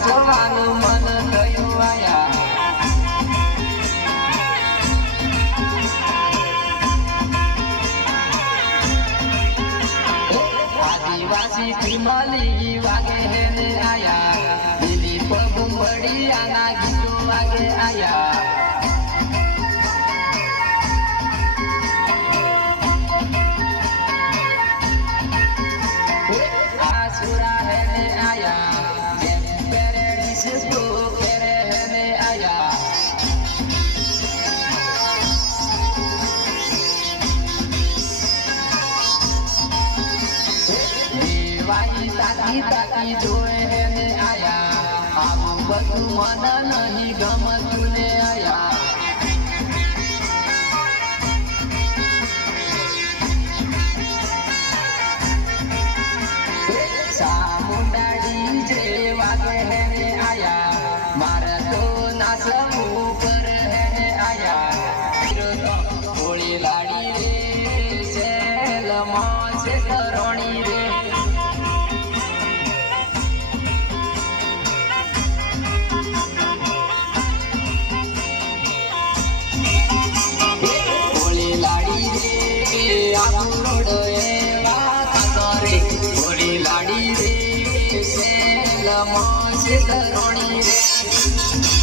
નાચવાનું મન થયું આયા આદિવાસી ફિમલી વાગે હેને આયા દિલી પગુંબડિયાના ગીતો વાગે આયા આસુરા હેને આયા જેમ પેરેડી સિસ્કો પેરે હેને આયા દેવાઈ તાકી તાકી જોએ હેને આયા આવું બધું મન નહીં ગમતું ને આયા સામુંડાડી જે વાગે હેને આયા મારે તો નાસવું પર હેને આયા હોળી લાડી રે સેલમાં છે તરોણી રે હોળી લાડી રે આંગણો એવા કાંકરે હોળી લાડી રે સેલમાં છે તરોણી રે